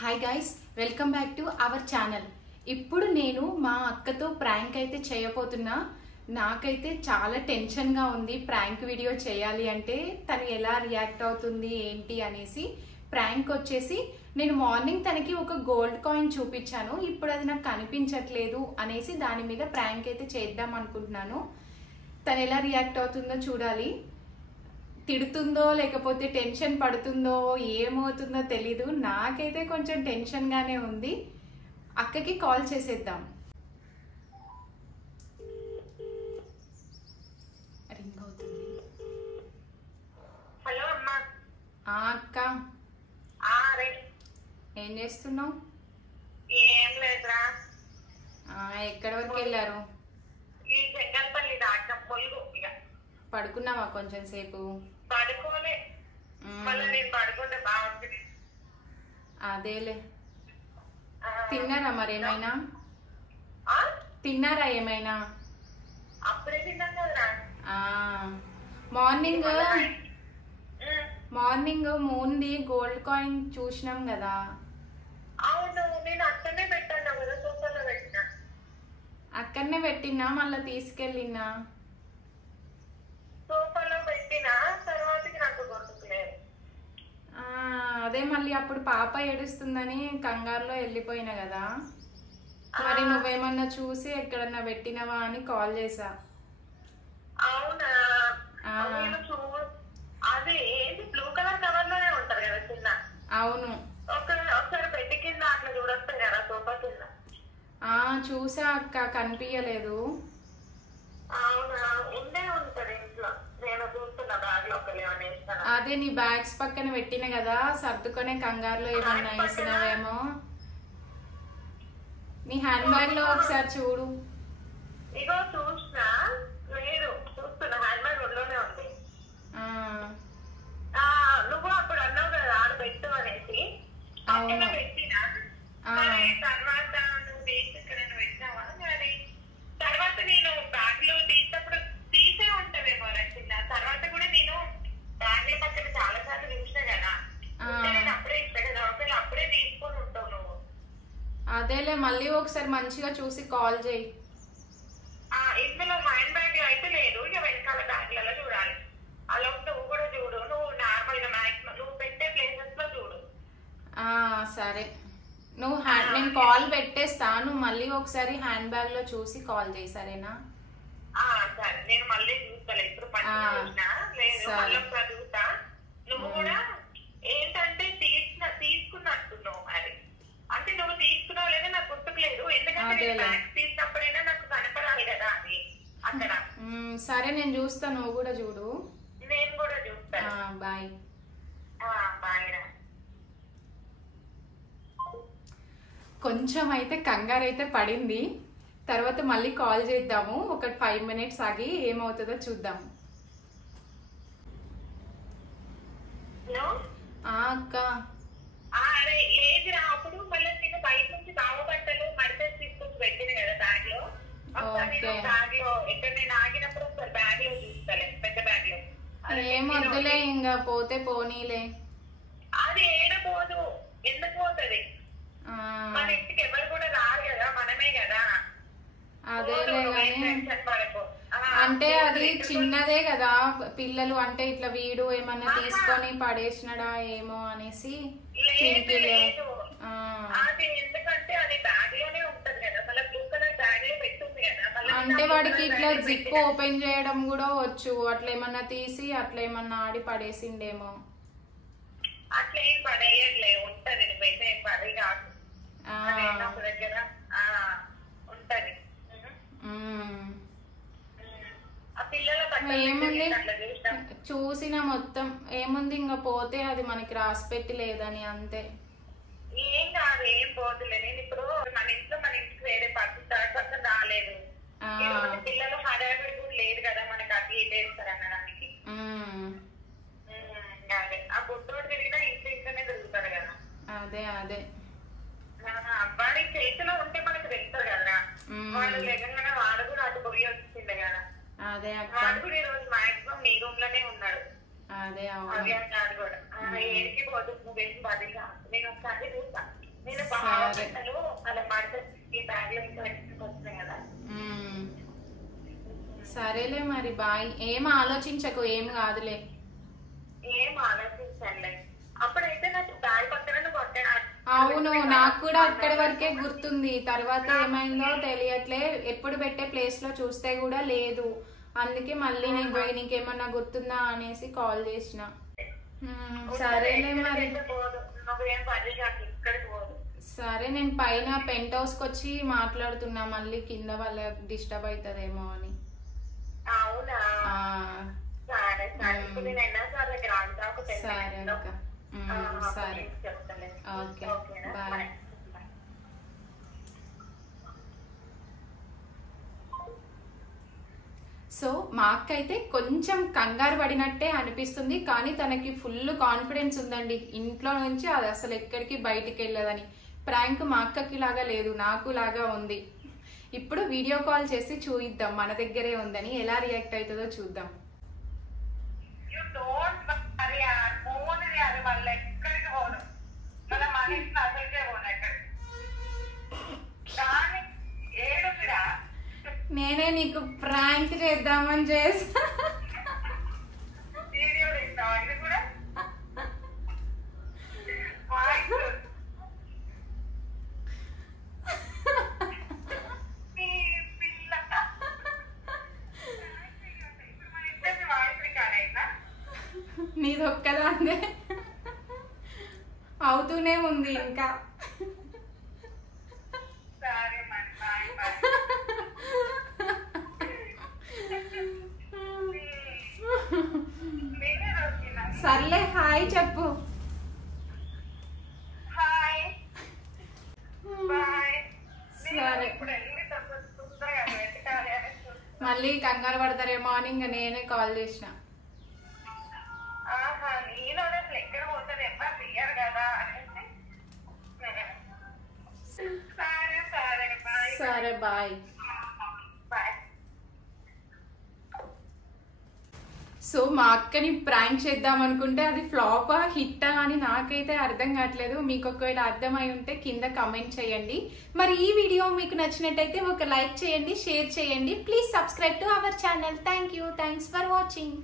Hi guys, welcome back to our channel. ఇప్పుడు నేను మా అక్కతో ప్రాంక్ అయితే చేయబోతున్నా. నాకైతే చాలా టెన్షన్గా ఉంది ప్రాంక్ వీడియో చేయాలి అంటే. తను ఎలా రియాక్ట్ అవుతుంది ఏంటి అనేసి. ప్రాంక్ వచ్చేసి నేను మార్నింగ్ తనకి ఒక గోల్డ్ కాయిన్ చూపించాను, ఇప్పుడు అది నాకు కనిపించట్లేదు అనేసి దాని మీద ప్రాంక్ అయితే చేద్దాం అనుకుంటున్నాను. తను ఎలా రియాక్ట్ అవుతుందో చూడాలి. తిడుతుందో లేకపోతే టెన్షన్ పడుతుందో ఏమవుతుందో తెలీదు. నాకైతే కొంచెం టెన్షన్గానే ఉంది. అక్కకి కాల్ చేసేద్దాం. రింగ్ అవుతుంది. హలో అమ్మా. అక్క, ఏం చేస్తున్నావు? ఏం లేదురా. ఎక్కడి వరకు వెళ్ళారు? ఈ జంగల్పల్లి దాటిన పొలుగు. ఇక పడుకున్నావా కొంచెం సేపు? పడుకోలే, మళ్ళీ నేను పడుకుంటే బాగుంటుంది. అదేలే. తిన్నారా మరేమైనా? తిన్నారా ఏమైనా? అప్పుడే తిన్నాం కదరా. మార్నింగ్ మూన్ది గోల్డ్ కాయిన్ చూసినాం కదా. అవును, నేను అక్కడనే పెట్టాను కదా, సోఫాలో పెట్టినా. అక్కడనే పెట్టినా, మళ్ళీ తీసుకెళ్ళినా. సోఫాలో పెట్టినా, తర్వాతకి నాకు గుర్తుకులేదు. అదే మళ్ళీ అప్పుడు పాప ఏడుస్తుందని కంగారులో వెళ్ళిపోయినా కదా. మరి నువ్వేమన్నా చూసి ఎక్కడన్నా పెట్టినవా అని కాల్ చేసా. అవునా? అది ఏంటి, బ్లూ కలర్ కవర్ లోనే ఉంటది కదా చిన్న. అవును, ఒకసారి పెట్టి కింద అట్లా చూడొస్తాం కదా సోఫా కింద. చూసా అక్క, కనిపించలేదు. అవునా? ఉండే ఉంటది ఇంట్లో. నేను చూస్తున్నా బ్యాగ్ లో ఒకలేమనేస్తాను. అదే నీ బ్యాగ్స్ పక్కన పెట్టిన కదా, సర్దుకొనే కంగారులో ఏమన్నా వేసినావేమో. నీ హ్యాండ్ బ్యాగ్ లో ఒకసారి చూడు. ఇగో చూసినా, లేదు చూస్తున్నా, హ్యాండ్ బ్యాగ్ ఒళ్ళోనే ఉంది. నువ్వు అప్పుడు అన్నావు కదా ఆడ పెట్టు అనేసి, పక్కన పెట్టినా. తర్వాత నువ్వు తీసి ఇక్కడ పెట్టినావా? మరి తర్వాత నేను బ్యాగ్ లో తీసినప్పుడు తీసే ఉంటావేమో చిన్న. తర్వాత కూడా నేను బ్యాగ్ లో పక్కన చాలా సార్లు చూసినా కదా, నేను అప్పుడే ఇస్తా కదా, ఒకవేళ అప్పుడే తీసుకొని ఉంటావు నువ్వు. అదేలే, మళ్ళీ ఒకసారి మంచిగా చూసి కాల్ చేయి. ఇందులో హ్యాండ్ బ్యాగ్ అయితే లేదు, ఇక వెనకాల బ్యాగ్లలో చూడాలి. అలా నువ్వు కూడా చూడు. నువ్వు నార్మల్ గా మాక్సిమం నువ్వు పెట్టే ప్లేసెస్ లో చూడు. సరే, నేను కాల్ పెట్టేస్తాను, మళ్ళీ ఒకసారి హ్యాండ్ బ్యాగ్ లో చూసి కాల్ చేయి, సరేనా? సరే, నేను మళ్ళీ చూస్తాను. ఇప్పుడు చూసినా లేదు, మళ్ళీ ఒకసారి చూస్తా. నువ్వు కూడా ఏంటంటే తీసుకున్నట్టున్నావు. మరి అంటే నువ్వు తీసుకున్నావు లేదా నాకు గుర్తుకులేదు, ఎందుకంటే బ్యాగ్స్ తీసినప్పుడైనా నాకు కనపడాలి కదా అది అక్కడ. సరే, నేను చూస్తా, నువ్వు కూడా చూడు. నేను కూడా చూస్తాను. బాయ్. బాయ్ రా. కొంచెం అయితే కంగారు అయితే పడింది. తర్వాత మళ్ళీ కాల్ చేద్దాము, ఒక 5 minutes ఆగి ఏమవుతుందో చూద్దాం. అక్క, అరే లేదురా, అప్పుడు మళ్ళీ నేను బయట నుంచి బావ బట్టలు మడతలు తీసుకొచ్చి పెట్టిన కదా బ్యాగ్ లో. బ్యాగ్ లో ఎక్కడ నేను ఆగినప్పుడు ఒకసారి బ్యాగ్ లో చూస్తాలే, పెద్ద బ్యాగ్ లో. ఏమొద్దులే, ఇంకా పోతే పోనీలే. అది ఏడపోదు, ఎందుకు పోతుంది? మన ఇంటికి ఎవరు కూడా రారు కదా, మనమే కదా. అదేలే కానీ అంటే అది చిన్నదే కదా, పిల్లలు అంటే ఇట్లా వీడు ఏమన్నా తీసుకొని పడేసినడా ఏమో అనేసి. అది ఎందుకంటే అది బ్యాగ్ లోనే ఉంటది కదా, మళ్ళీ బ్లూ కలర్ బ్యాగ్ లో పెట్టుంది కదా. అంటే వాడికి ఇట్లా జిప్ ఓపెన్ చేయడం కూడా వచ్చు, అట్లా ఏమన్నా తీసి అట్లా ఏమన్నా ఆడి పడేసిండేమో. అట్లా ఏం పడేయట్లే, ఉంటది. నువ్వైతే ఏం పడే కాదు దగ్గర ఉంటది. ఏముంది, చూసిన మొత్తం ఏముంది, ఇంకా పోతే అది మనకి రాసి పెట్టి లేదని అంతే. ఏం కాదు, ఏం పోతులే. నేను ఇప్పుడు మన ఇంటికి వేరే పర్సన్ రాలేదు, పిల్లలు హడావిడి కూడా లేదు కదా మనకి, అది ఇటేస్తారు అనడానికి. ఆ గుట్టోడు తిరిగినా ఇంట్లోనే తిరుగుతారు కదా. అదే వాడి చేతిలో ఉంటే మనకు తెలుస్తుంది కదా. వాడు లేకుండా వాడు కూడా అటు పోయి వచ్చిండే కదా. వాడు కూడా ఈ రోజు మాక్సిమం నీ రూమ్ లోనే ఉన్నాడు. అవి అన్నాడు కూడా, ఏడికి పోదు, నువ్వేం బదిగా నేను ఒకసారి చూస్తా. బట్టలు అలా మడత ఈ బ్యాగ్ లో పెట్టుకొస్తున్నాయి కదా. సరేలే మరి బాయ్. ఏం ఆలోచించకు, ఏం కాదులే. ఏం ఆలోచించాలి. అప్పుడైతే నాకు బ్యాగ్ పక్కన కొట్టాడు. అవును, నాకు కూడా అక్కడి వరకే గుర్తుంది. తర్వాత ఏమైందో తెలియట్లే. ఎప్పుడు పెట్టే ప్లేస్ లో చూస్తే కూడా లేదు. అందుకే మళ్ళీ నేను పోయి నీకేమన్నా గుర్తుందా అనేసి కాల్ చేసిన. సరేలే మరి. సరే, నేను పైన పెంట్ హౌస్ కి వచ్చి మాట్లాడుతున్నా. మళ్ళీ కింద వాళ్ళ డిస్టర్బ్ అవుతుందేమో అని. సరే అక్క. సరే, ఓకే, బాయ్. సో మా అక్క అయితే కొంచెం కంగారు పడినట్టే అనిపిస్తుంది, కానీ తనకి ఫుల్ కాన్ఫిడెన్స్ ఉందండి. ఇంట్లో నుంచి అది అసలు ఎక్కడికి బయటికి వెళ్ళదని. ప్రాంక్ మా అక్కకి లాగా లేదు, నాకు లాగా ఉంది. ఇప్పుడు వీడియో కాల్ చేసి చూయిద్దాం మన దగ్గరే ఉందని. ఎలా రియాక్ట్ అవుతుందో చూద్దాం. నేనే నీకు ప్రాంక్ చేద్దామని చేసా. నీదొక్కదాందే అవుతూనే ఉంది ఇంకా. సర్లే, హాయ్ చెప్పు. సరే, మళ్ళీ కంగారు పడతారేమో అని ఇంకా నేనే కాల్ చేసిన. సరే, బాయ్. సో మా అక్కని ప్రాంక్ చేద్దాం అనుకుంటే అది ఫ్లాపా హిట్టా అని నాకైతే అర్థం కావట్లేదు. మీకు ఒకవేళ అర్థమై ఉంటే కింద కమెంట్ చేయండి. మరి ఈ వీడియో మీకు నచ్చినట్టయితే ఒక లైక్ చేయండి, షేర్ చేయండి. Please subscribe to our channel. Thanks for watching.